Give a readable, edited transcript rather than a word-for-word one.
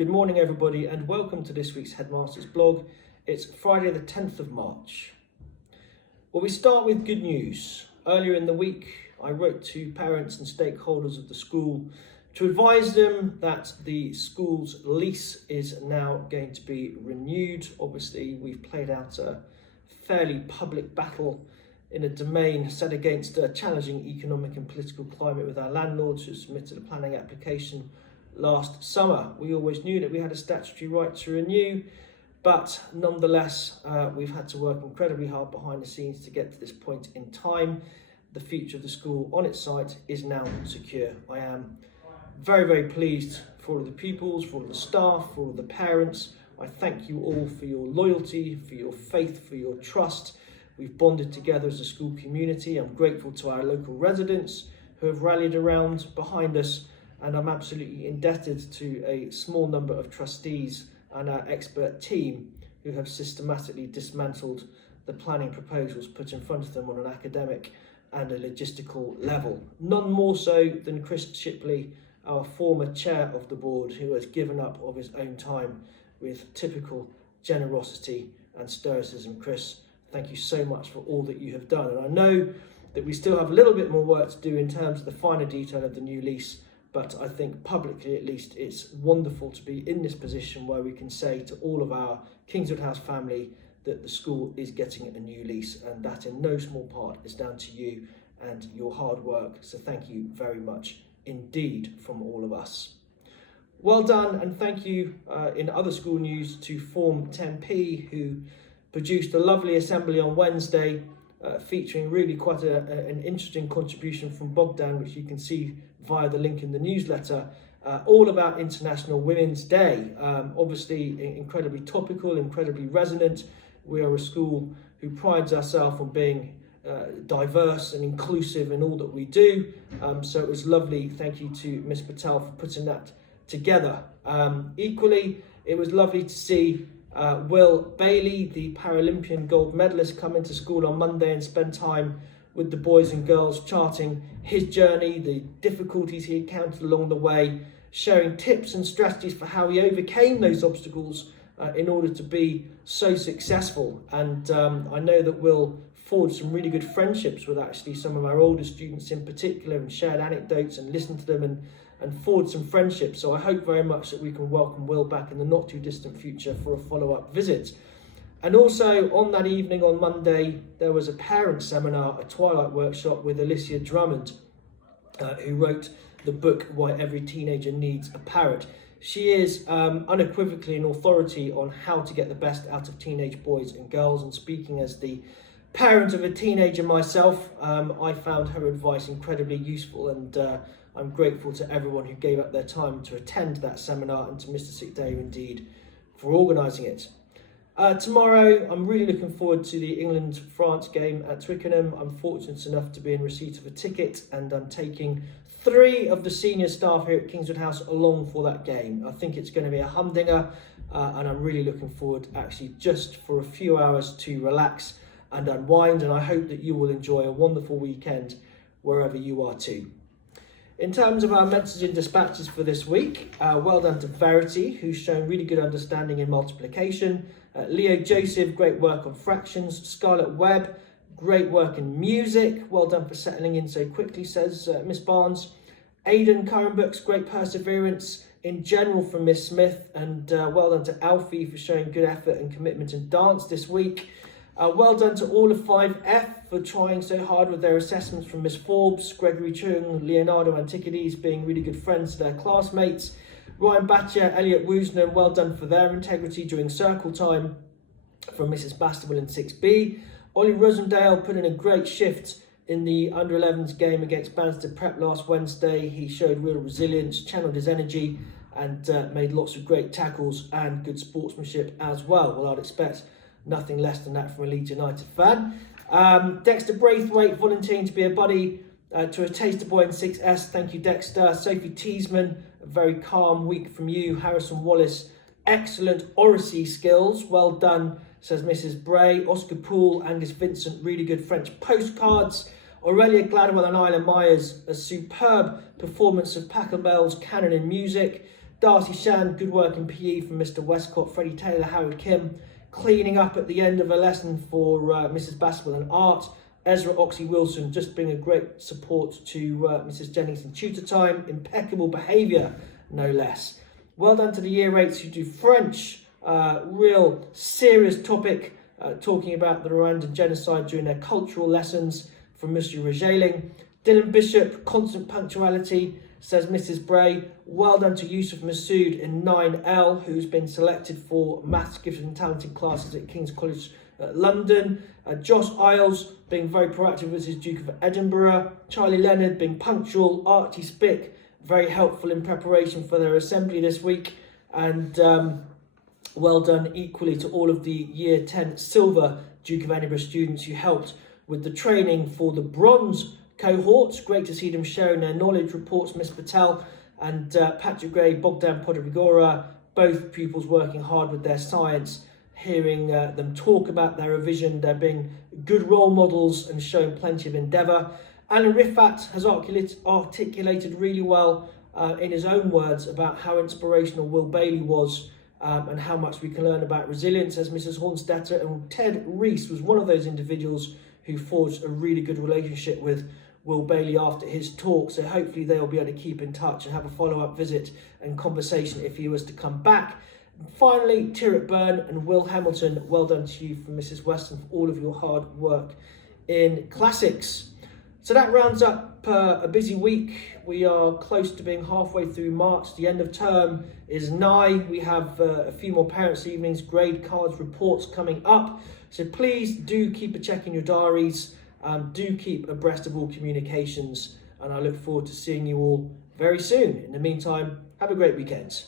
Good morning everybody and welcome to this week's Headmaster's blog. It's Friday the 10th of March. Well, we start with good news. Earlier in the week I wrote to parents and stakeholders of the school to advise them that the school's lease is now going to be renewed. Obviously we've played out a fairly public battle in a domain set against a challenging economic and political climate with our landlords who submitted a planning application last summer. We always knew that we had a statutory right to renew, but nonetheless we've had to work incredibly hard behind the scenes to get to this point in time. The future of the school on its site is now secure. I am very, very pleased for all of the pupils, for all of the staff, for all of the parents. I thank you all for your loyalty, for your faith, for your trust. We've bonded together as a school community. I'm grateful to our local residents who have rallied around behind us, and I'm absolutely indebted to a small number of trustees and our expert team who have systematically dismantled the planning proposals put in front of them on an academic and a logistical level. None more so than Chris Shipley, our former chair of the board, who has given up of his own time with typical generosity and stoicism. Chris, thank you so much for all that you have done. And I know that we still have a little bit more work to do in terms of the finer detail of the new lease, but I think publicly at least it's wonderful to be in this position where we can say to all of our Kingswood House family that the school is getting a new lease, and that in no small part is down to you and your hard work. So thank you very much indeed from all of us. Well done, and thank you in other school news to Form 10P, who produced a lovely assembly on Wednesday featuring really quite an interesting contribution from Bogdan, which you can see via the link in the newsletter, all about International Women's Day. Obviously incredibly topical, incredibly resonant. We are a school who prides ourselves on being diverse and inclusive in all that we do. So it was lovely. Thank you to Miss Patel for putting that together. Equally, it was lovely to see Will Bailey, the Paralympian gold medalist, come into school on Monday and spend time with the boys and girls, charting his journey, the difficulties he encountered along the way, sharing tips and strategies for how he overcame those obstacles in order to be so successful. And I know that Will forged some really good friendships with actually some of our older students in particular, and shared anecdotes and listened to them and forged some friendships. So I hope very much that we can welcome Will back in the not too distant future for a follow-up visit. And also on that evening on Monday, there was a parent seminar, a twilight workshop with Alicia Drummond, who wrote the book Why Every Teenager Needs a Parrot. She is unequivocally an authority on how to get the best out of teenage boys and girls. And speaking as the parent of a teenager myself, I found her advice incredibly useful, and I'm grateful to everyone who gave up their time to attend that seminar, and to Mr. Sikdale indeed for organising it. Tomorrow, I'm really looking forward to the England-France game at Twickenham. I'm fortunate enough to be in receipt of a ticket, and I'm taking 3 of the senior staff here at Kingswood House along for that game. I think it's going to be a humdinger, and I'm really looking forward actually just for a few hours to relax and unwind, and I hope that you will enjoy a wonderful weekend wherever you are too. In terms of our messaging dispatches for this week, well done to Verity, who's shown really good understanding in multiplication. Leo Joseph, great work on fractions. Scarlett Webb, great work in music. Well done for settling in so quickly, says Miss Barnes. Aidan Curran-Books, great perseverance in general from Miss Smith. And well done to Alfie for showing good effort and commitment in dance this week. Well done to all of 5F for trying so hard with their assessments from Miss Forbes, Gregory Chung, Leonardo Antiquities being really good friends to their classmates. Ryan Batcher, Elliot Woosner, well done for their integrity during circle time from Mrs. Bastable in 6B. Ollie Rosendale put in a great shift in the under-11s game against Bannister Prep last Wednesday. He showed real resilience, channeled his energy, and made lots of great tackles and good sportsmanship as well. Well, I'd expect nothing less than that from a Leeds United fan. Dexter Braithwaite volunteering to be a buddy to a taster boy in 6S. Thank you, Dexter. Sophie Teasman, a very calm week from you. Harrison Wallace, excellent oracy skills. Well done, says Mrs. Bray. Oscar Poole, Angus Vincent, really good French postcards. Aurelia Gladwell and Isla Myers, a superb performance of Pachelbel's Canon in Music. Darcy Shan, good work in PE from Mr. Westcott. Freddie Taylor, Howard Kim, cleaning up at the end of a lesson for Mrs. Baswell and Art. Ezra Oxley Wilson, just being a great support to Mrs. Jennings in tutor time. Impeccable behaviour, no less. Well done to the Year 8s who do French. Real serious topic, talking about the Rwandan genocide during their cultural lessons from Mr. Regeling. Dylan Bishop, constant punctuality, says Mrs. Bray. Well done to Yusuf Masood in 9L, who's been selected for Maths Gifted and Talented classes at King's College London. Josh Isles being very proactive with his Duke of Edinburgh. Charlie Leonard being punctual. Archie Spick, very helpful in preparation for their assembly this week. And well done equally to all of the Year 10 Silver Duke of Edinburgh students who helped with the training for the Bronze cohorts. Great to see them sharing their knowledge reports. Miss Patel and Patrick Gray, Bogdan Podrigora, both pupils working hard with their science, hearing them talk about their revision. They're being good role models and showing plenty of endeavour. Alan Riffat has articulated really well in his own words about how inspirational Will Bailey was and how much we can learn about resilience, as Mrs. Hornstetter. And Ted Rees was one of those individuals who forged a really good relationship with Will Bailey after his talk, so hopefully they'll be able to keep in touch and have a follow-up visit and conversation if he was to come back. Finally, Tyrrell Byrne and Will Hamilton, well done to you from Mrs. Weston for all of your hard work in classics. So that rounds up a busy week. We are close to being halfway through March. The end of term is nigh. We have a few more parents' evenings, grade cards, reports coming up. So please do keep a check in your diaries. Do keep abreast of all communications. And I look forward to seeing you all very soon. In the meantime, have a great weekend.